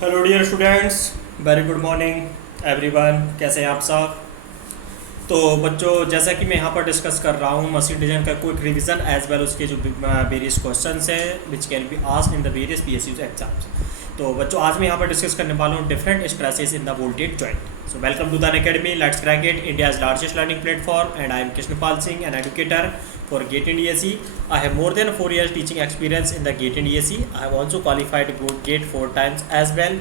Hello dear students, very good morning everyone. कैसे हैं आप सब? तो बच्चों, जैसा कि मैं यहाँ पर डिस्कस कर रहा हूँ मशीन डिजाइन का क्विक रिवीजन एज वेल उसके जो वेरियस क्वेश्चंस हैं which can be asked in the various PSU exams. तो बच्चों, आज मैं यहाँ पर डिस्कस करने वाला हूँ डिफरेंट स्ट्रेसेस इन द वोल्टेज joint. So welcome to the Unacademy. Let's crack it. India's largest learning platform, and I am Krishnapal Singh, an educator for GATE and ESE. I have more than 4 years teaching experience in the GATE and ESE. I have also qualified to GATE 4 times as well.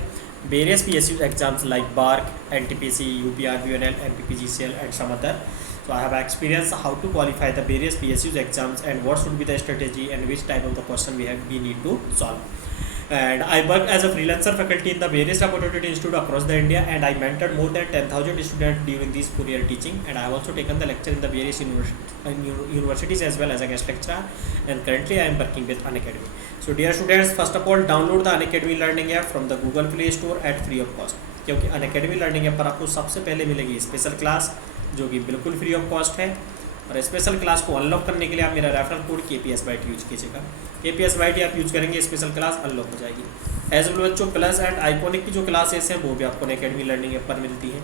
Various PSU exams like BARC, NTPC, UPRVNL, MPPGCL, and some other. So I have experience how to qualify the various PSU exams and what should be the strategy and which type of the question we need to solve. And I work as a freelancer faculty in the various opportunity institute across the India, and I mentored more than 10,000 students during this 4-year teaching, and I have also taken the lecture in the various universities as well as a guest lecturer, and currently I am working with Unacademy. So dear students, first of all download the Unacademy learning app from the Google Play Store at free of cost, क्योंकि Unacademy learning app पर आपको सबसे पहले मिलेगी special class जो कि बिल्कुल free of cost है। और स्पेशल क्लास को अनलॉक करने के लिए आप मेरा रेफरल कोड KPSBYT यूज कीजिएगा। KPSBYT आप यूज करेंगे, स्पेशल क्लास अनलॉक हो जाएगी। एज वेल बच्चों, प्लस एंड आइकॉनिक की जो क्लासेस हैं वो भी आपको अनअकैडमी लर्निंग ऐप पर मिलती हैं।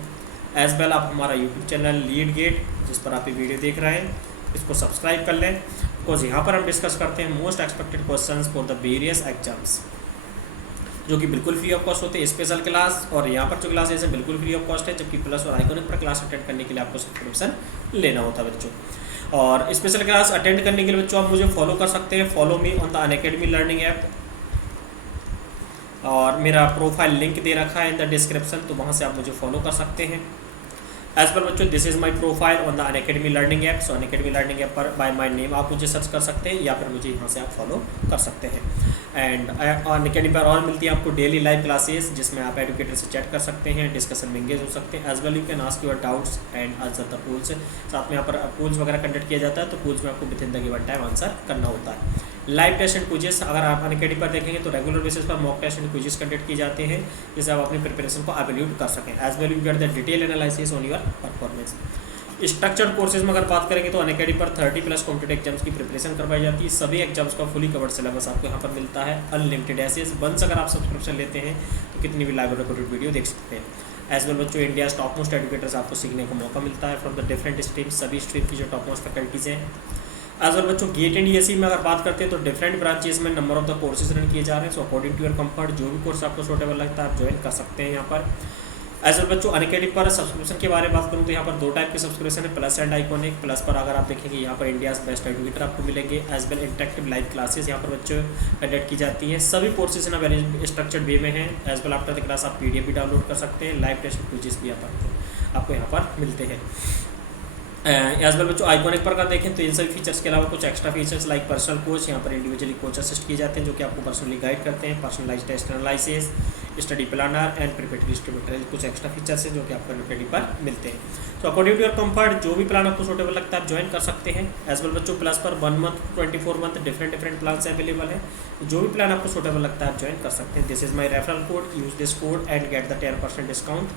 एज वेल आप हमारा यूट्यूब चैनल लीड गेट, जिस पर आप ये वीडियो देख रहे हैं, इसको सब्सक्राइब कर लें, बिकॉज यहाँ पर हम डिस्कस करते हैं most expected question for the various exams जो कि बिल्कुल फ्री ऑफ कॉस्ट होते हैं। स्पेशल क्लास और यहाँ पर जो क्लासेस हैं बिल्कुल फ्री ऑफ कॉस्ट है, जबकि प्लस और आइकॉनिक पर क्लास अटेंड करने के लिए आपको सब्सक्रिप्शन लेना होता है बच्चों। और स्पेशल क्लास अटेंड करने के लिए बच्चों आप मुझे फॉलो कर सकते हैं, follow me on the Unacademy learning app, और मेरा प्रोफाइल लिंक दे रखा है इन द डिस्क्रिप्शन, तो वहाँ से आप मुझे फॉलो कर सकते हैं। एज पर बच्चों, this is my profile on the Unacademy learning app. So Unacademy learning app पर बाय माई नेम आप मुझे सर्च कर सकते हैं, या फिर मुझे यहाँ से आप फॉलो कर सकते हैं। एंड अनअकैडमी पर और मिलती है आपको डेली लाइव क्लासेस, जिसमें आप एडुकेटर से चैट कर सकते हैं, डिस्कशन में एंगेज हो सकते हैं। As well you can ask your doubts and answer the polls. साथ में यहाँ पर पूल्स वगैरह कंडक्ट किया जाता है, तो पूल्स में आपको with in the given time answer करना होता है। लाइव टेस्ट एंड क्विजेस अगर आप अनअकैडमी पर देखेंगे तो रेगुलर बेसिस पर mock test and quizzes conduct किए जाते हैं, जिससे आप अपनी प्रिपरेशन को एवेल्यूट कर सकें। As well you get the detail analysis on your performance. Structured courses में अगर बात करेंगे तो अनअकैडमी पर 30+ कॉम्पिटेटिव एग्जाम्स की प्रिपरेशन करवाई जाती है। सभी एग्जाम्स का फुली कवर्ड सिलेबस आपको यहाँ पर मिलता है, अनलिमिटेड एसेस। वंस अगर आप सब्सक्रिप्शन लेते हैं तो कितनी भी लाइव रिकॉर्डेड वीडियो देख सकते हैं। एज वेल बच्चों, इंडिया टॉप मोस्ट एडुकेटर्स आपको सीखने का मौका मिलता है फ्रॉम द डिफरेंट स्ट्रीम्स, सभी स्ट्रीम की जो टॉप मोस्ट फैकल्टीज़ हैं। एज वेल बच्चों, गेट एंड ESE में अगर बात करते हैं तो डिफरेंट ब्रांचेस में number of the courses run किए जा रहे हैं। So according to your comfort जो भी कोर्स आपको सूटेबल लगता है आप ज्वाइन कर सकते हैं यहाँ पर। एज वेल बच्चों, अनअकैडमी पर सब्सक्रिप्शन के बारे में बात करूँ तो यहाँ पर 2 टाइप के सब्सक्रिप्शन है, प्लस एंड आइकॉनिक। प्लस पर अगर आप देखेंगे यहाँ पर इंडियाज बेस्ट एडुकेटर आपको मिलेंगे, as well interactive live classes यहाँ पर बच्चों कंडक्ट की जाती हैं। सभी कोर्सेज ना वेरी स्ट्रक्चर्ड वे में हैं। As well after the class आप PDF भी डाउनलोड कर सकते हैं, लाइव टेस्ट क्विजेस भी आपको यहाँ पर मिलते हैं। एज वेल बच्चों, आइकॉनिक पर अगर देखें तो इन सभी फीचर्स के अलावा कुछ extra features like personal coach, यहाँ पर इंडिविजुअली कोच असिस्ट किए जाते हैं जो कि आपको पर्सनली गाइड करते हैं, personalized test analysis, study planner and preparatory material, कुछ एक्स्ट्रा फीचर्स हैं जो कि आपको अनअकैडमी पर मिलते हैं। तो अकॉर्डिंग टू योर कंफर्ट जो भी प्लान आपको सूटेबल लगता है आप ज्वाइन कर सकते हैं। एज वेल बच्चों, प्लस पर 1 month 24 month different plan available है, जो भी प्लान आपको सूटेबल लगता है आप ज्वाइन कर सकते हैं। This is my referral code, use this code and get the 10% discount.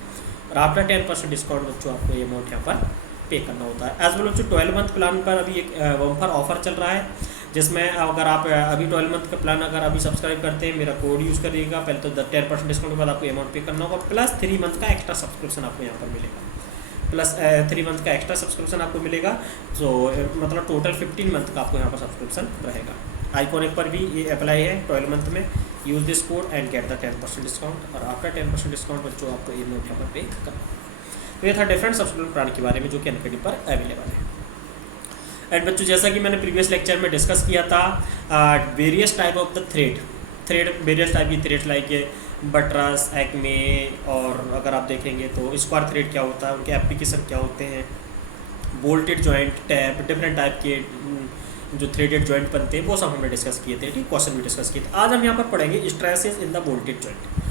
और आफ्टर 10% डिस्काउंट बच्चों आपको ये अमाउंट यहाँ पर पे करना होता है। एज वेल बच्चों, 12 मंथ प्लान पर अभी एक बम्पर ऑफर चल रहा है, जिसमें अगर आप अभी 12 मंथ का प्लान अगर अभी सब्सक्राइब करते हैं, मेरा कोड यूज़ करिएगा, पहले तो 10% डिस्काउंट के बाद आपको अमाउंट पे करना होगा, प्लस 3 मंथ का एक्स्ट्रा सब्सक्रिप्शन आपको यहाँ पर मिलेगा, प्लस 3 मंथ का एक्स्ट्रा सब्सक्रिप्शन आपको मिलेगा। तो मतलब टोटल 15 मंथ का आपको यहाँ पर सब्सक्रिप्शन रहेगा। आइकॉनिक पर भी ये अप्लाई है 12 मंथ में। Use this code and get the 10% discount, और आफ्टर 10% डिस्काउंट बच्चों आपको ये अमाउंट यहाँ पर पे करना। तो ये था डिफरेंट सब्सक्रिप्शन प्लान के बारे में जो कि अनअकैडमी पर अवेलेबल है। एंड बच्चों, जैसा कि मैंने प्रीवियस लेक्चर में डिस्कस किया था, various type of the thread various type की थ्रेड लाइक बटरस, एक्मे, और अगर आप देखेंगे तो स्क्वायर थ्रेड क्या होता है, उनके एप्लीकेशन क्या होते हैं, bolted joint, tap, different type के जो थ्रेडेड जॉइंट बनते हैं वो सब हमने डिस्कस किए थे, ठीक, क्वेश्चन भी डिस्कस किए थे। आज हम यहाँ पर पढ़ेंगे stresses in the bolted joint.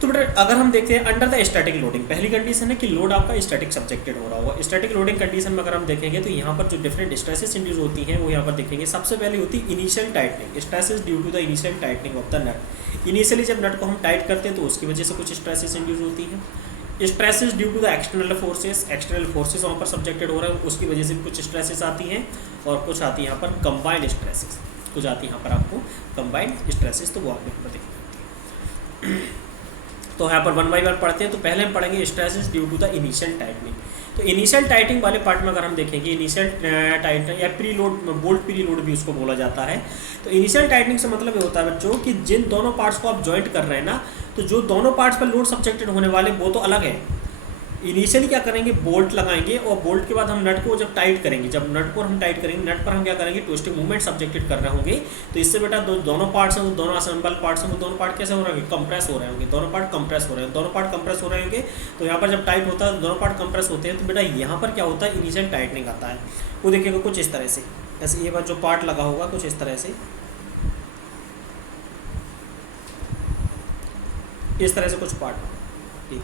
तो बेटा अगर हम देखते हैं अंडर द स्टैटिक लोडिंग, पहली कंडीशन है कि लोड आपका स्टैटिक सब्जेक्टेड हो रहा होगा। स्टैटिक लोडिंग कंडीशन में अगर हम देखेंगे तो यहाँ पर जो डिफरेंट स्ट्रेसेस इंड्यूस होती हैं वो यहाँ पर देखेंगे। सबसे पहले होती है initial tightening, stresses due to the initial tightening of the nut. Initially जब नट को हम टाइट करते हैं तो उसकी वजह से कुछ स्ट्रेसेस इंड्यूस होती हैं। Stresses due to the external forces वहाँ पर सब्जेक्टेड हो रहे हैं, उसकी वजह से भी कुछ स्ट्रेसेस आती हैं, और कुछ आती है यहाँ पर कंबाइंड स्ट्रेसेस, कुछ आती है यहाँ पर आपको कंबाइंड स्ट्रेसेस, तो वो आपको यहाँ पर देखनी होती है। तो यहाँ पर वन बाई वन पढ़ते हैं। तो पहले हम पढ़ेंगे stresses due to the initial tightening. तो इनिशियल टाइटनिंग वाले पार्ट में अगर हम देखेंगे, इनिशियल टाइटनिंग या preload, bolt preload भी उसको बोला जाता है। तो इनिशियल टाइटनिंग से मतलब ये होता है बच्चों कि जिन दोनों पार्ट्स को आप जॉइंट कर रहे हैं ना, तो जो दोनों पार्ट्स पर लोड सब्जेक्टेड होने वाले वो तो अलग है। इनिशियली क्या करेंगे, बोल्ट लगाएंगे और बोल्ट के बाद हम नट को जब टाइट करेंगे, जब नट को हम टाइट करेंगे, नट पर हम क्या करेंगे, ट्विस्टिंग मूवमेंट सब्जेक्टेड कर रहे होंगे। तो इससे बेटा दोनों पार्ट्स हैं, दोनों असेंबल पार्ट्स हैं, वो दोनों पार्ट कैसे हो रहे होंगे, कंप्रेस हो रहे होंगे, दोनों पार्ट कंप्रेस हो रहे हैं, दोनों पार्ट कंप्रेस हो रहे होंगे। तो यहाँ पर जब टाइट होता है दोनों पार्ट कंप्रेस होते हैं, तो बेटा यहाँ पर क्या होता है, इनिशियल टाइटनिंग आता है। वो देखिएगा कुछ इस तरह से, ऐसे ये बार जो पार्ट लगा होगा कुछ इस तरह से, इस तरह से कुछ पार्ट होगा, ठीक।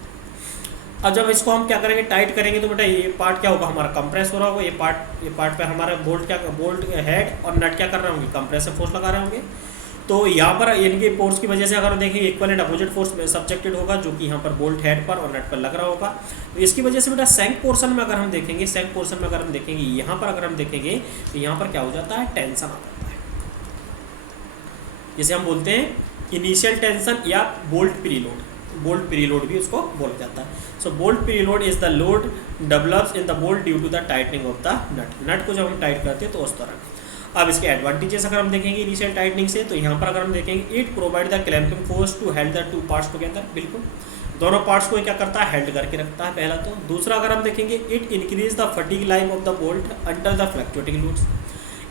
अब जब इसको हम क्या करेंगे, टाइट करेंगे, तो बेटा ये पार्ट क्या होगा, हमारा कंप्रेस हो रहा होगा। ये पार्ट पे हमारा बोल्ट हेड और नट क्या कर रहे होंगे, कंप्रेसिव फोर्स लगा रहे होंगे। तो यहाँ पर इनके फोर्स की वजह से अगर देखेंगे equal and opposite force subjected होगा, जो कि यहाँ पर बोल्ट हेड पर और नट पर लग रहा होगा। तो इसकी वजह से बेटा सेंक पोर्शन में अगर हम देखेंगे, यहाँ पर अगर हम देखेंगे तो यहाँ पर क्या हो जाता है, टेंशन आ जाता है, जिसे हम बोलते हैं इनिशियल टेंशन या बोल्ट प्रीलोड। बोल्ट प्रीलोड भी उसको बोला जाता है। So bolt preload is the load develops in the bolt due to the tightening of the nut. Nut को जब हम टाइट करते हैं तो उस दौरान। अब इसके एडवांटेजेस अगर हम देखेंगे इनिशियल टाइटनिंग से, तो यहाँ पर अगर हम देखेंगे, it provide the clamping force to held the two parts together. बिल्कुल दोनों पार्ट्स को क्या करता है, हेल्ड करके रखता है, पहला तो। दूसरा अगर हम देखेंगे, it increase the fatigue life of the bolt under the fluctuating loads.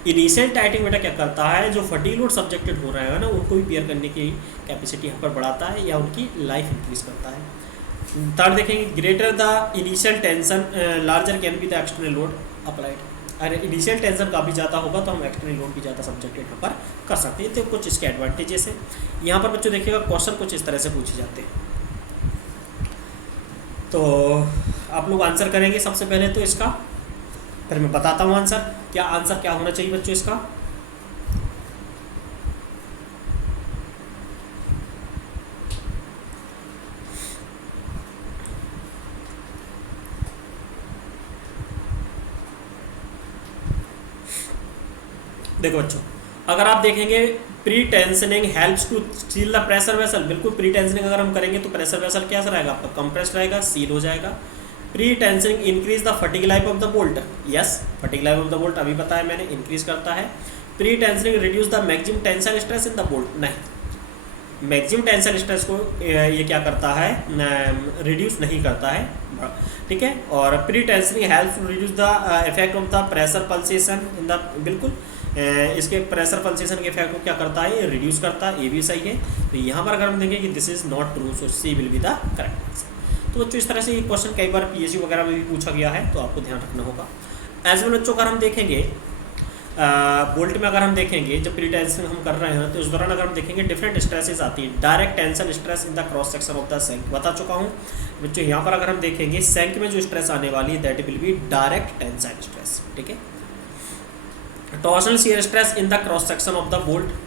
Initial टाइटिंग बेटा क्या करता है, जो फटीग लोड सब्जेक्टेड हो रहा है ना, उनको भी बियर करने की कैपेसिटी यहाँ पर बढ़ाता है या उनकी लाइफ इंक्रीज करता है। थर्ड देखेंगे, greater the initial tension larger can be the external load applied. अरे इनिशियल टेंशन काफ़ी ज़्यादा होगा तो हम एक्सटर्नल लोड भी ज़्यादा सब्जेक्टेड यहाँ पर कर सकते हैं। तो कुछ इसके एडवांटेजेस हैं। यहाँ पर बच्चों देखिएगा क्वेश्चन कुछ इस तरह से पूछे जाते हैं, तो आप लोग आंसर करेंगे सबसे पहले तो इसका, फिर मैं बताता हूँ आंसर क्या होना चाहिए बच्चों इसका। देखो बच्चों, अगर आप देखेंगे pretensioning helps to seal the pressure vessel. बिल्कुल प्री टेंशनिंग अगर हम करेंगे तो प्रेशर वेसल क्या रहेगा आपका, कंप्रेस रहेगा, सील हो जाएगा। Pre tensioning increase the fatigue life of the bolt. Yes, fatigue life of the bolt अभी बताया मैंने, इंक्रीज करता है। Pre tensioning reduce the maximum tensile stress in the bolt. नहीं, मैक्सिमम टेंसाइल स्ट्रेस को ये क्या करता है, रिड्यूस नहीं करता है, ठीक है। और pretensioning helps to reduce the effect of the pressure pulsation in the, बिल्कुल इसके प्रेशर पल्सेशन के इफेक्ट को क्या करता है, ये रिड्यूस करता है, ये भी सही है। तो यहाँ पर अगर हम देखें कि this is not true, so C will be the correct answer. तो बच्चों इस तरह से ये क्वेश्चन कई बार पीएसयू वगैरह में भी पूछा गया है, तो आपको ध्यान रखना होगा। एज वेल बच्चों अगर हम देखेंगे बोल्ट में अगर हम देखेंगे जब प्री टेंशन हम कर रहे हैं तो इस दौरान अगर हम देखेंगे डिफरेंट स्ट्रेसेस आती हैं। Direct tension stress in the cross section of the सेंक बता चुका हूँ बच्चों। यहाँ पर अगर हम देखेंगे सेंक में जो स्ट्रेस आने वाली है that will B direct tensile stress, ठीक है। Torsional shear stress in the cross section of the bolt.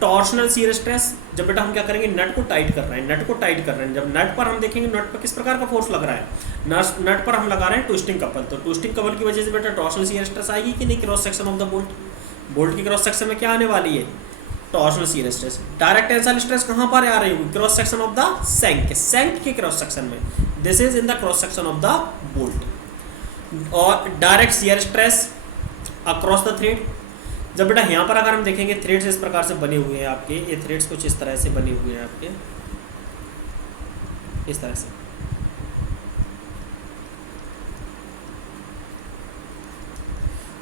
Torsional shear stress जब बेटा हम क्या करेंगे, नट को टाइट कर रहे हैं, जब नट पर हम देखेंगे नट पर किस प्रकार का फोर्स लग रहा है, नट पर हम लगा रहे हैं ट्विस्टिंग कपल। तो ट्विस्टिंग कपल की वजह से बेटा टॉर्शनल शियर स्ट्रेस आएगी कि नहीं cross section of the bolt की क्रॉस सेक्शन में क्या आने वाली है, torsional shear stress. Direct tensile stress कहाँ पर आ रही होगी, cross section of the shank के क्रॉस सेक्शन में, this is in the cross section of the bolt. और direct shear stress across the thread. जब बेटा यहाँ पर अगर हम देखेंगे थ्रेड्स इस प्रकार से बने हुए हैं आपके, ये थ्रेड्स कुछ इस तरह से बने हुए हैं आपके, इस तरह से।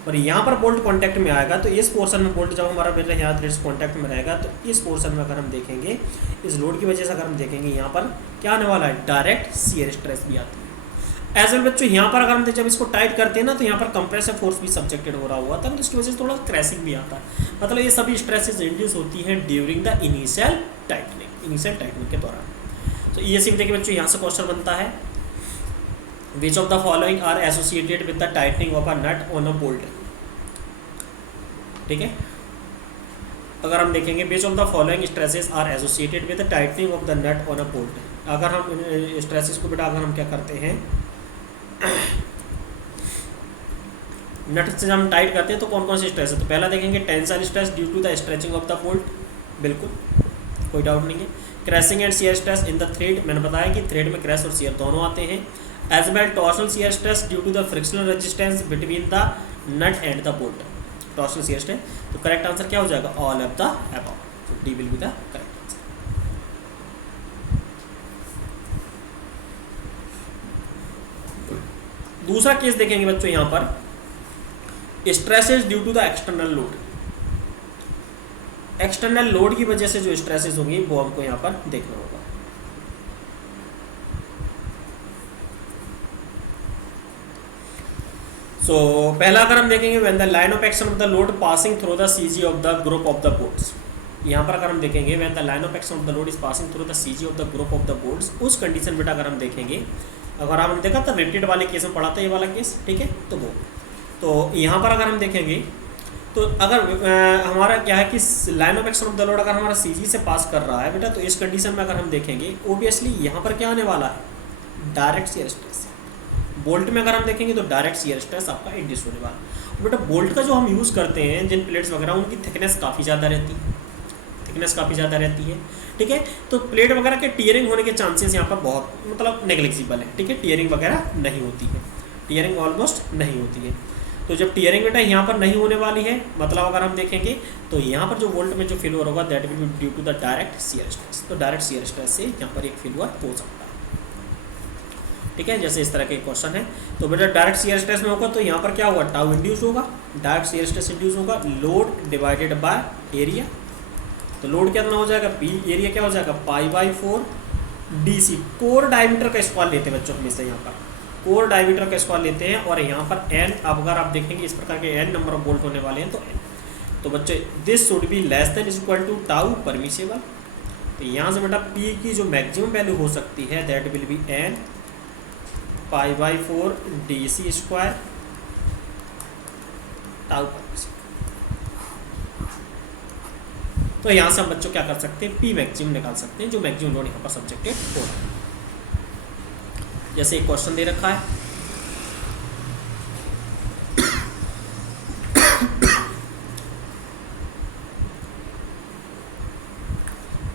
और यहाँ पर बोल्ट कांटेक्ट में आएगा तो इस पोर्शन में बोल्ट जब हमारा बेटा यहाँ थ्रेड्स कांटेक्ट में रहेगा तो इस पोर्शन में अगर हम देखेंगे इस लोड की वजह से अगर हम देखेंगे यहाँ पर क्या आने वाला है, डायरेक्ट शियर स्ट्रेस भी आती है। एज वेल बच्चों यहाँ पर अगर हम जब इसको टाइट करते हैं ना तो यहाँ पर कंप्रेसिव फोर्स भी सब्जेक्टेड हो रहा हुआ था, तो इसकी वजह से थोड़ा क्रैशिंग भी आता है। मतलब ये सभी स्ट्रेसेस इंड्यूस होती हैं ड्यूरिंग द इनिशियल टाइटनिंग के दौरान। तो ये सिर्फ देखिए बच्चों यहाँ से क्वेश्चन बनता है, which of the following are associated with the tightening of a nut on a bolt, ठीक है। अगर हम देखेंगे which of the following stresses are associated with the tightening of the nut on a bolt. अगर हम stresses को बेटा अगर हम क्या करते हैं नट से जब हम टाइट करते हैं तो कौन कौन सी स्ट्रेस है, तो पहला देखेंगे tensile stress due to the stretching of the bolt, बिल्कुल कोई डाउट नहीं है। Crushing and shear stress in the thread, मैंने बताया कि थ्रेड में क्रैश और शियर दोनों आते हैं। As well torsional shear stress due to the frictional resistance between the nut and the bolt, torsional shear stress. तो करेक्ट आंसर क्या हो जाएगा? ऑल ऑफ द अबव, तो D will be the correct answer. दूसरा case देखेंगे बच्चों यहाँ पर, stresses due to the external load. External load की वजह से जो स्ट्रेसेस होंगी वो हमको यहाँ पर देखना होगा। सो पहला अगर हम देखेंगे when the line of action of the load passing through the CG of the group of the bolts, यहाँ पर अगर हम देखेंगे when the line of action of the load is passing through the CG of the group of the bolts, उस condition बेटा अगर हम देखेंगे, अगर हमने देखा था रिलेटेड वाले केस में पढ़ा था ये वाला केस, ठीक है, तो वो तो यहाँ पर अगर हम देखेंगे तो अगर हमारा क्या है कि line of action of the load अगर हमारा सीजी से पास कर रहा है बेटा, तो इस कंडीशन में अगर हम देखेंगे ओबियसली यहाँ पर क्या आने वाला है? Direct shear stress. बोल्ट में अगर हम देखेंगे तो डायरेक्ट शियर स्ट्रेस आपका इंड्यूस होने वाला है। बेटा बोल्ट का जो हम यूज़ करते हैं जिन प्लेट्स वगैरह, उनकी थिकनेस काफ़ी ज़्यादा रहती है, ठीक है, तो प्लेट वगैरह के टीयरिंग होने के चांसेस यहाँ पर बहुत मतलब नेग्लिजिबल है, ठीक है, टीयरिंग वगैरह नहीं होती है, टीयरिंग ऑलमोस्ट नहीं होती है। तो जब टीयरिंग बेटा यहाँ पर नहीं होने वाली है, मतलब अगर हम देखेंगे तो यहाँ पर जो वोल्ट में जो फेल्यूर होगा that will be due to the direct shear stress. तो डायरेक्ट शियर स्ट्रेस से यहाँ पर एक फेल्यूर हो सकता है, ठीक है, जैसे इस तरह के क्वेश्चन है। तो बेटा डायरेक्ट शियर स्ट्रेस में होगा तो यहाँ पर क्या होगा? टाउ इंड्यूस होगा, डायरेक्ट शियर स्ट्रेस इंड्यूस होगा, लोड डिवाइडेड बाय एरिया। तो लोड कितना हो जाएगा? पी, एरिया क्या हो जाएगा? π/4 DC। कोर डायमीटर का स्क्वायर लेते हैं बच्चों हमेशा, यहाँ पर कोर डायमीटर का स्क्वायर लेते हैं, और यहाँ पर n, अब अगर आप देखेंगे इस प्रकार के n नंबर ऑफ बोल्ट होने वाले हैं तो n, तो बच्चे this should be less than is equal to tau permissible. तो यहाँ से बेटा p की जो मैक्सिमम वैल्यू हो सकती है that will B n π/4 DC square tau permissible. तो यहाँ से हम बच्चों क्या कर सकते हैं? पी मैक्सिमम निकाल सकते हैं, जो मैक्सिमम लोड यहाँ पर सब्जेक्टेड हो रहा है। जैसे एक क्वेश्चन दे रखा है,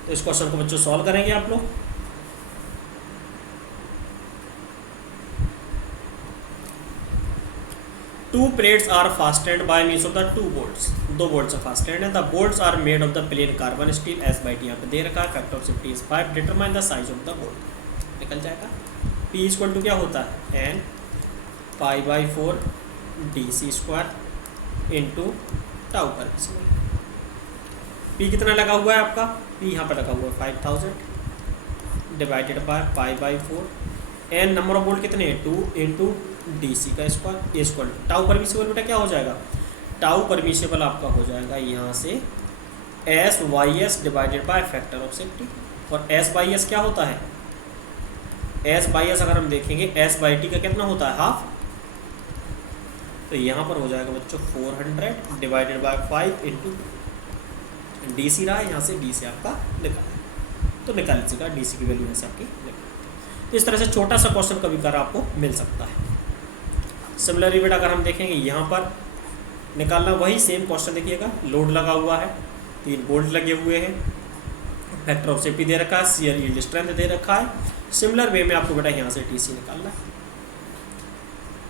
तो इस क्वेश्चन को बच्चों सॉल्व करेंगे आप लोग। Two plates are fastened by means of the two bolts। दो bolts are fastened and the bolts are made of the plain carbon steel S by T। यहाँ पे दे रखा है factor of safety is 5। Determine the size of the bolt, निकल जाएगा। P equal to क्या होता है? n π/4 DC square into tau पर। P कितना लगा हुआ है आपका? P यहाँ पर लगा हुआ है 5000 divided by π/4। n number of bolt कितने हैं? 2 इंटू DC का square equal to tau permissible. बेटा क्या हो जाएगा? टाउ परमिसेबल आपका हो जाएगा यहाँ से S/S divided by factor of safety. और S/S क्या होता है? S/S अगर हम देखेंगे S/T का कितना होता है? हाफ। तो यहाँ पर हो जाएगा बच्चों 400 डिवाइडेड बाय 5 इंटू DC रहा है, यहाँ से DC आपका निकाल, तो निकाल लीजिएगा DC की वैल्यू यहाँ से आपकी निकाल। तो इस तरह से छोटा सा क्वेश्चन कभी कर आपको मिल सकता है। सिमिलरली बेटा अगर हम देखेंगे यहाँ पर निकालना वही सेम क्वेश्चन, देखिएगा लोड लगा हुआ है, 3 बोल्ट लगे हुए हैं, फैक्टर ऑफ सेफ्टी दे रखा है, शियर यील्ड स्ट्रेंथ दे रखा है। सिमिलर वे में आपको बेटा यहाँ से DC निकालना है,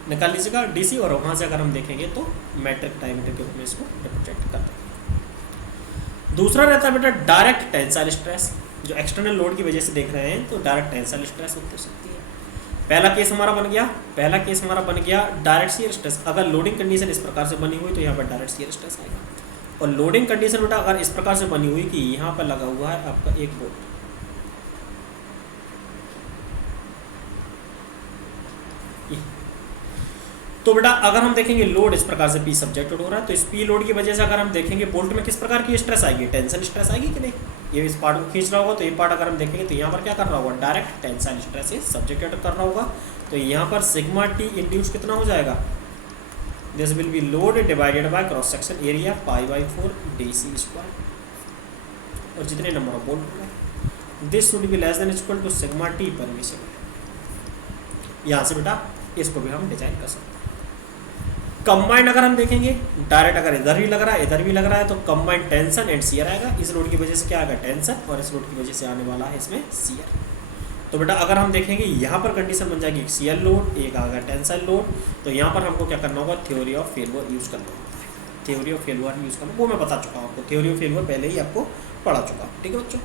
निकाल लीजिएगा DC, और वहाँ से अगर हम देखेंगे तो मैट्रिक डायमीटर के रूप में इसको रिप्रेजेंट कर देंगे। दूसरा रहता है बेटा डायरेक्ट टेंसाइल स्ट्रेस, जो एक्सटर्नल लोड की वजह से देख रहे हैं तो डायरेक्ट टेंसाइल स्ट्रेस हो सकती है। पहला केस हमारा बन गया डायरेक्ट शियर स्ट्रेस। अगर लोडिंग कंडीशन इस प्रकार से बनी हुई तो यहाँ पर डायरेक्ट शियर स्ट्रेस आएगा। और लोडिंग कंडीशन बेटा अगर इस प्रकार से बनी हुई कि यहाँ पर लगा हुआ है आपका एक बोल्ट, तो बेटा अगर हम देखेंगे लोड इस प्रकार से P सब्जेक्टेड हो रहा है, तो इस P लोड की वजह से अगर हम देखेंगे बोल्ट में किस प्रकार की स्ट्रेस आएगी? टेंशन स्ट्रेस आएगी कि नहीं? ये इस पार्ट को खींच रहा होगा, तो ये पार्ट अगर हम देखेंगे तो यहाँ पर क्या कर रहा होगा? डायरेक्ट टेंसाइल स्ट्रेस से सब्जेक्टेड कर रहा होगा। तो यहाँ पर सिग्मा T इंड्यूस कितना हो जाएगा? This will be load divided by cross section area π/4 DC square, और जितने नंबर ऑफ बोल्ट होगा this should be less than equal to sigma T permissible. यहाँ से बेटा इसको भी हम डिजाइन कर सकते हैं। कंबाइंड अगर हम देखेंगे डायरेक्ट, अगर इधर भी लग रहा है इधर भी लग रहा है तो कंबाइंड टेंशन एंड शियर आएगा। इस लोड की वजह से क्या आएगा, टेंशन, और इस लोड की वजह से आने वाला है इसमें शियर। तो बेटा अगर हम देखेंगे यहाँ पर कंडीशन बन जाएगी, एक शियर लोड, एक आएगा टेंशन लोड। तो यहाँ पर हमको क्या करना होगा, थ्योरी ऑफ फेलियर यूज़ करना होगा। थ्योरी ऑफ फेलियर यूज़ करना, वो मैं बता चुका हूँ आपको, थ्योरी ऑफ फेलियर पहले ही आपको पढ़ा चुका हूँ। ठीक है बच्चों।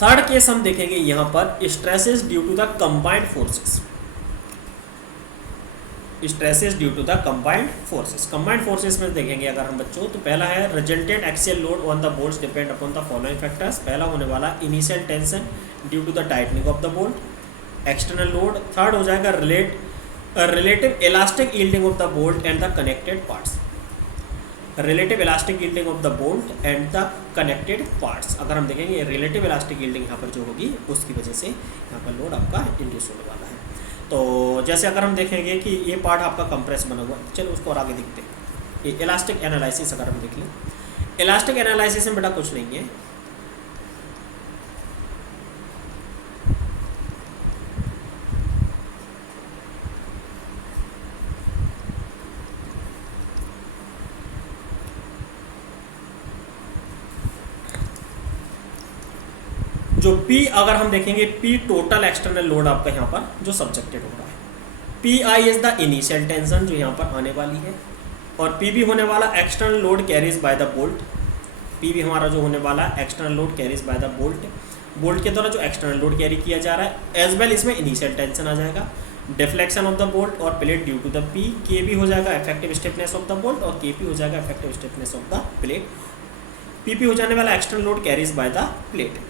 थर्ड केस हम देखेंगे यहाँ पर stresses due to the combined forces. Stresses due to the combined forces. Combined forces में देखेंगे अगर हम बच्चों, तो पहला है resultant axial load on the bolts depend upon the following factors. पहला होने वाला initial tension due to the tightening of the bolt, external load. Third हो जाएगा relative elastic yielding of the bolt and the connected parts. Relative elastic yielding of the bolt and the connected parts. अगर हम देखेंगे relative elastic yielding यहाँ पर जो होगी उसकी वजह से यहाँ पर लोड आपका इंड्यूस होने वाला है। तो जैसे अगर हम देखेंगे कि ये पार्ट आपका कंप्रेस बना हुआ है, चलो उसको और आगे देखते हैं। ये इलास्टिक एनालिसिस अगर हम देख लें, इलास्टिक एनालिसिस में बेटा कुछ नहीं है, जो P अगर हम देखेंगे, P टोटल एक्सटर्नल लोड आपका यहाँ पर जो सब्जेक्टेड हो रहा है। Pi is the initial tension जो यहाँ पर आने वाली है, और Pb होने वाला external load carries by the bolt. Pb हमारा जो होने वाला external load carries by the bolt, bolt के द्वारा जो एक्सटर्नल लोड कैरी किया जा रहा है। एज वेल इसमें इनिशियल टेंशन आ जाएगा, डिफ्लेक्शन ऑफ द बोल्ट और plate due to the P। Kb हो जाएगा effective stiffness of the bolt, और Kp हो जाएगा effective stiffness of the plate. Pp हो जाने वाला external load carries by the plate.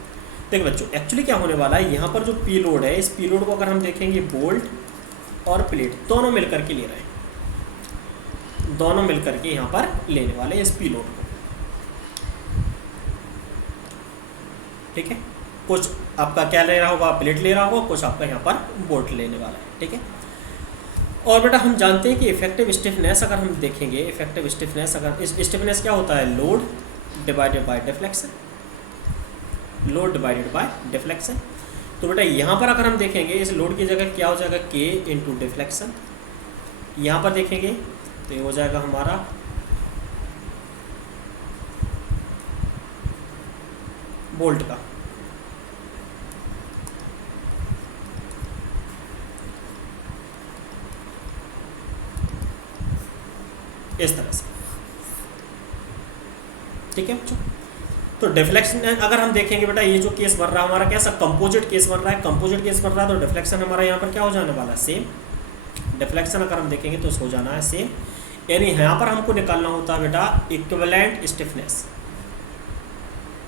देखिए बच्चों, एक्चुअली क्या होने वाला है, यहाँ पर जो P लोड है, इस P लोड को अगर हम देखेंगे, बोल्ट और प्लेट दोनों मिलकर के ले रहे हैं, दोनों मिलकर के यहाँ पर लेने वाले इस P लोड को। ठीक है, कुछ आपका क्या ले रहा होगा, प्लेट ले रहा होगा, कुछ आपका यहाँ पर बोल्ट लेने वाला है। ठीक है, और बेटा हम जानते हैं कि इफेक्टिव स्टिफनेस अगर हम देखेंगे, इफेक्टिव स्टिफनेस अगर स्टिफनेस क्या होता है, load divided bye deflection, load divided bye deflection. तो बेटा यहाँ पर अगर हम देखेंगे, इस लोड की जगह क्या हो जाएगा, K इंटू डिफ्लेक्शन। यहाँ पर देखेंगे तो ये हो जाएगा हमारा बोल्ट का, इस तरह से। ठीक है बच्चों, तो डिफ्लेक्शन अगर हम देखेंगे बेटा, ये जो केस बन रहा है हमारा कैसा, कंपोजिट केस बन रहा है, कंपोजिट केस बन रहा है, तो डिफ्लेक्शन हमारा यहाँ पर क्या हो जाने वाला है, सेम। डिफ्लेक्शन अगर हम देखेंगे तो हो जाना है सेम, यानी यहाँ पर हमको निकालना होता है बेटा इक्विवेलेंट स्टिफनेस।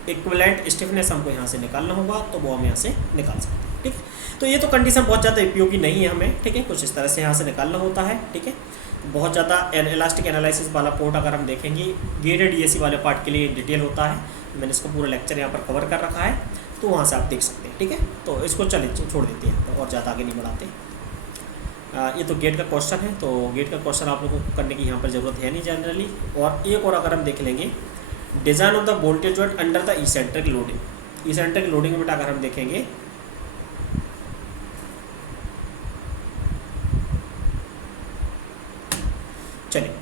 इक्विवेलेंट स्टिफनेस हमको यहाँ से निकालना होगा, तो वो हम यहाँ से निकाल सकते हैं। ठीक है, तो ये तो कंडीशन बहुत ज़्यादा उपयोगी नहीं है हमें। ठीक है, कुछ इस तरह से यहाँ से निकालना होता है। ठीक है, बहुत ज़्यादा इलास्टिक एनालिसिस वाला पोर्ट अगर हम देखेंगे, गेटेड डीएसी वाले पार्ट के लिए डिटेल होता है, मैंने इसको पूरा लेक्चर यहाँ पर कवर कर रखा है, तो वहाँ से आप देख सकते हैं। ठीक है, तो इसको चले छोड़ देते हैं तो और ज़्यादा आगे नहीं बढ़ाते। ये तो गेट का क्वेश्चन है, तो गेट का क्वेश्चन आप लोगों को करने की यहाँ पर ज़रूरत है नहीं जनरली। और एक और अगर हम देख लेंगे, design of the voltage joint under the eccentric loading. Eccentric loading में बेटा अगर हम देखेंगे, चलिए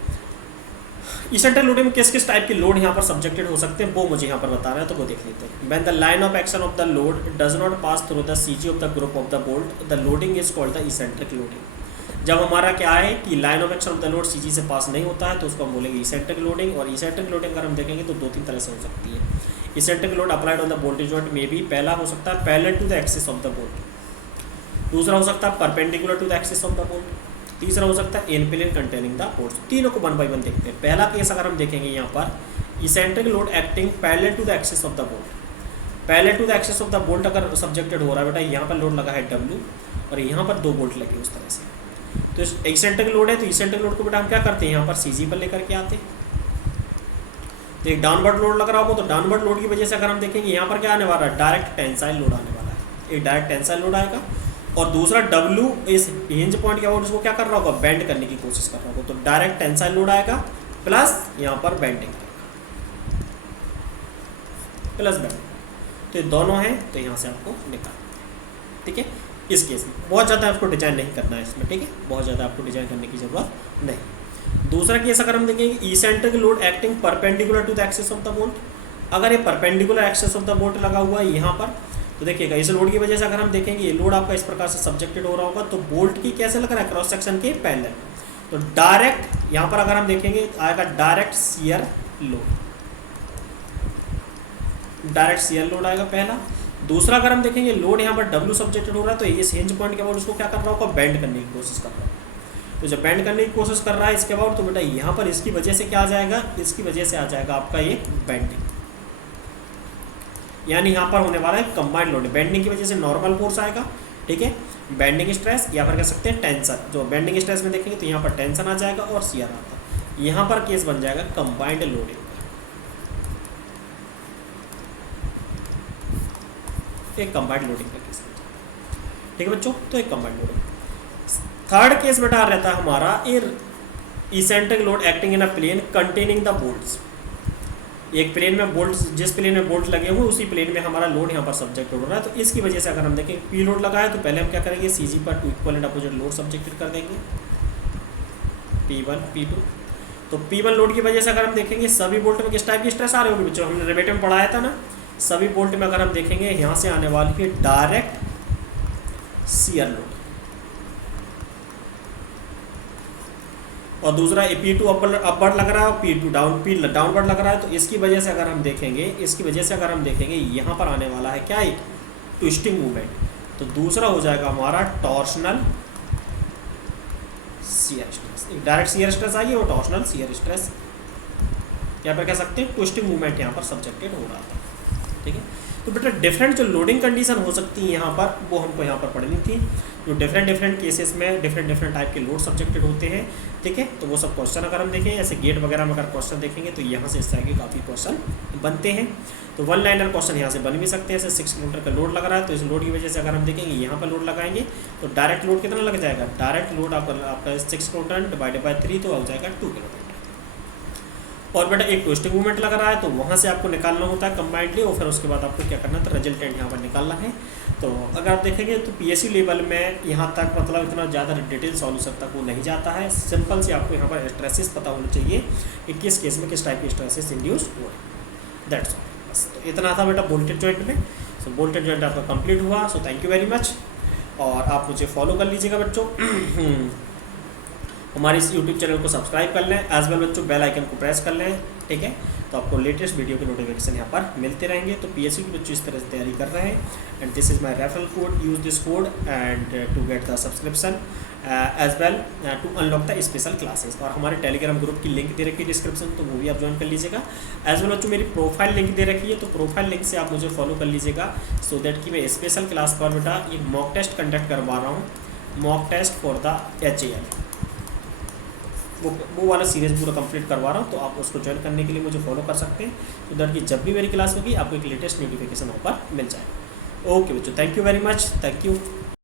इसेंट्रिक लोडिंग में किस किस टाइप के लोड यहाँ पर सब्जेक्टेड हो सकते हैं वो मुझे यहाँ पर बताना है, तो वो देख लेते हैं। When the line of action of the load does not pass through the CG of the group of the bolt, the loading is called the eccentric loading. जब हमारा क्या है कि line of action of the load CG से पास नहीं होता है, तो उसको हम बोलेंगे इसेंट्रिक लोडिंग। और इसेंट्रिक लोडिंग अगर हम देखेंगे तो दो तीन तरह से हो सकती है। Eccentric load applied on the वोल्टेज जॉइंट में भी, पहला हो सकता है parallel to the axis of the bolt, दूसरा हो सकता है perpendicular to the axis of the bolt, तीसरा हो सकता है in plane containing the bolts. तीनों को वन बाय वन देखते हैं। पहला केस अगर हम देखेंगे यहाँ पर, eccentric load acting parallel to the axis of the bolt. Parallel to the axis of the bolt अगर सब्जेक्टेड हो रहा है बेटा, यहाँ पर लोड लगा है W और यहाँ पर 2 बोल्ट लगे उस तरह से, तो इसेंट्रिक लोड है, तो इसेंट्रिक लोड को बेटा हम क्या करते हैं, यहाँ पर CG पर लेकर के आते हैं। तो एक डाउनवर्ड लोड लग रहा होगा, तो डाउनवर्ड लोड की वजह से अगर हम देखेंगे यहाँ पर क्या आने वाला है, डायरेक्ट टेंसाइल लोड आने वाला है। एक डायरेक्ट टेंसाइल लोड आएगा, और दूसरा W इस हिंज पॉइंट के अबाउट इसको क्या कर रहा होगा, बेंड करने की कोशिश कर रहा होगा, तो डायरेक्ट टेंसाइल लोड आएगा प्लस यहाँ पर बेंडिंग प्लस बेंडिंग, तो ये दोनों हैं, तो यहाँ से आपको निकालना। ठीक है, इस केस में बहुत ज़्यादा आपको डिजाइन नहीं करना है इसमें, ठीक है, बहुत ज़्यादा आपको डिजाइन करने की ज़रूरत नहीं। दूसरा केस अगर हम देखेंगे eccentric load acting perpendicular to the axis of the bolt. अगर ये perpendicular axis of the bolt लगा हुआ है यहाँ पर, तो देखिएगा इस लोड की वजह से अगर हम देखेंगे ये लोड आपका इस प्रकार से सब्जेक्टेड हो रहा होगा, तो बोल्ट की कैसे लग रहा है, क्रॉस सेक्शन के पैरेलल। तो डायरेक्ट यहाँ पर अगर हम देखेंगे आएगा direct shear load, direct shear load आएगा पहला। दूसरा अगर हम देखेंगे लोड यहाँ पर W सब्जेक्टेड हो रहा है, तो ये हिंज पॉइंट के बाद उसको क्या कर रहा होगा, बेंड करने की कोशिश कर रहा है। तो जब बेंड करने की कोशिश कर रहा है इसके बाद, तो बेटा यहाँ पर इसकी वजह से क्या आ जाएगा, इसकी वजह से आ जाएगा आपका ये बेंडिंग, यानी यहाँ पर होने वाला है कंबाइंड लोड। बेंडिंग की वजह से नॉर्मल फोर्स आएगा, ठीक है, बेंडिंग स्ट्रेस या फिर कह सकते हैं टेंशन। जो बेंडिंग स्ट्रेस में देखेंगे तो यहाँ पर टेंशन आ जाएगा और शियर आता है, यहाँ पर केस बन जाएगा कंबाइंड लोडिंग, एक कंबाइंड लोडिंग का केस, ठीक है बच्चों। तो एक कंबाइंड लोडिंग। थर्ड केस बेटा रहता है हमारा eccentric load acting in a plane containing the bolts. एक प्लेन में बोल्ट, जिस प्लेन में बोल्ट लगे हुए उसी प्लेन में हमारा लोड यहाँ पर सब्जेक्ट हो रहा है। तो इसकी वजह से अगर हम देखें पी लोड लगा है, तो पहले हम क्या करेंगे, CG पर 2 equal and opposite load subjected कर देंगे, P1 P2। तो P1 लोड की वजह से अगर हम देखेंगे सभी बोल्ट में किस टाइप की स्ट्रेस आ रही होगी बच्चों, हमने रिवेट में पढ़ाया था ना, सभी बोल्ट में अगर हम देखेंगे यहाँ से आने वाली है डायरेक्ट शियर लोड। और दूसरा P2 अपवर्ड लग रहा है और P2 डाउनवर्ड लग रहा है। तो इसकी वजह से अगर हम देखेंगे, यहाँ पर आने वाला है क्या, एक ट्विस्टिंग मूवमेंट। तो दूसरा हो जाएगा हमारा टॉर्शनल शियर स्ट्रेस। एक डायरेक्ट शियर स्ट्रेस आई है, वो टॉर्शनल शियर स्ट्रेस, यहाँ पर कह सकते हैं ट्विस्टिंग मूवमेंट यहाँ पर सब्जेक्टेड हो रहा था, ठीक है। तो बेटा डिफरेंट जो लोडिंग कंडीशन हो सकती है यहाँ पर, वो हमको यहाँ पर पढ़नी थी। जो डिफरेंट केसेस में डिफरेंट टाइप के लोड सब्जेक्टेड होते हैं, ठीक है। तो वो सब क्वेश्चन अगर हम देखें, ऐसे गेट वगैरह में अगर क्वेश्चन देखेंगे तो यहाँ से इस तरह के काफ़ी क्वेश्चन बनते हैं। तो 1 लाइनर क्वेश्चन यहाँ से बन भी सकते हैं। ऐसे 6 किलोमीटर का लोड लग रहा है, तो इस लोड की वजह से अगर हम देखेंगे यहाँ पर लोड लगाएंगे तो डायरेक्ट लोड कितना लग जाएगा, डायरेक्ट लोड आपका 6 किलोमीटर डिवाइडेड बाय 3 तो हो जाएगा 2 किलोमीटर। और बेटा एक ट्विस्टिंग मूवमेंट लग रहा है, तो वहाँ से आपको निकालना होता है कंबाइंडली, और फिर उसके बाद आपको क्या करना है, तो रिजल्टेंट यहाँ पर निकालना है। तो अगर आप देखेंगे तो PSU लेवल में यहाँ तक मतलब इतना ज़्यादा डिटेल सॉल्यूशन तक वो नहीं जाता है। सिंपल से आपको यहाँ पर स्ट्रेसेस पता होने चाहिए कि किस केस में किस टाइप की स्ट्रेसेस इंड्यूस हुए, दैट्स ऑल। बस तो इतना था बेटा बोल्टेड जॉइंट में। सो बोल्टेड जॉइंट आपका कंप्लीट हुआ। So thank you very much, और आप मुझे फॉलो कर लीजिएगा बच्चों। हमारे इस YouTube चैनल को सब्सक्राइब कर लें, एज वेल बच्चों बेल आइकन को प्रेस कर लें, ठीक है। तो आपको लेटेस्ट वीडियो के नोटिफिकेशन यहाँ पर मिलते रहेंगे। तो PSU की बच्चों इस तरह से तैयारी कर रहे हैं, and this is my referral code, use this code and to get the subscription as well to unlock the special classes. और हमारे टेलीग्राम ग्रुप की लिंक दे रखी है डिस्क्रिप्शन, तो वो भी आप ज्वाइन कर लीजिएगा। एज वेल बच्चों मेरी प्रोफाइल लिंक दे रखी है, तो प्रोफाइल लिंक से आप मुझे फॉलो कर लीजिएगा, सो दैट कि मैं स्पेशल क्लास पर बेटा एक मॉक टेस्ट कंडक्ट करवा रहा हूँ, mock test for the HAL, वो वाला सीरीज़ पूरा कंप्लीट करवा रहा हूँ। तो आप उसको ज्वाइन करने के लिए मुझे फॉलो कर सकते हैं, तो दैट कि जब भी मेरी क्लास होगी आपको एक लेटेस्ट नोटिफिकेशन वहाँ पर मिल जाए। ओके बच्चों, thank you very much, thank you.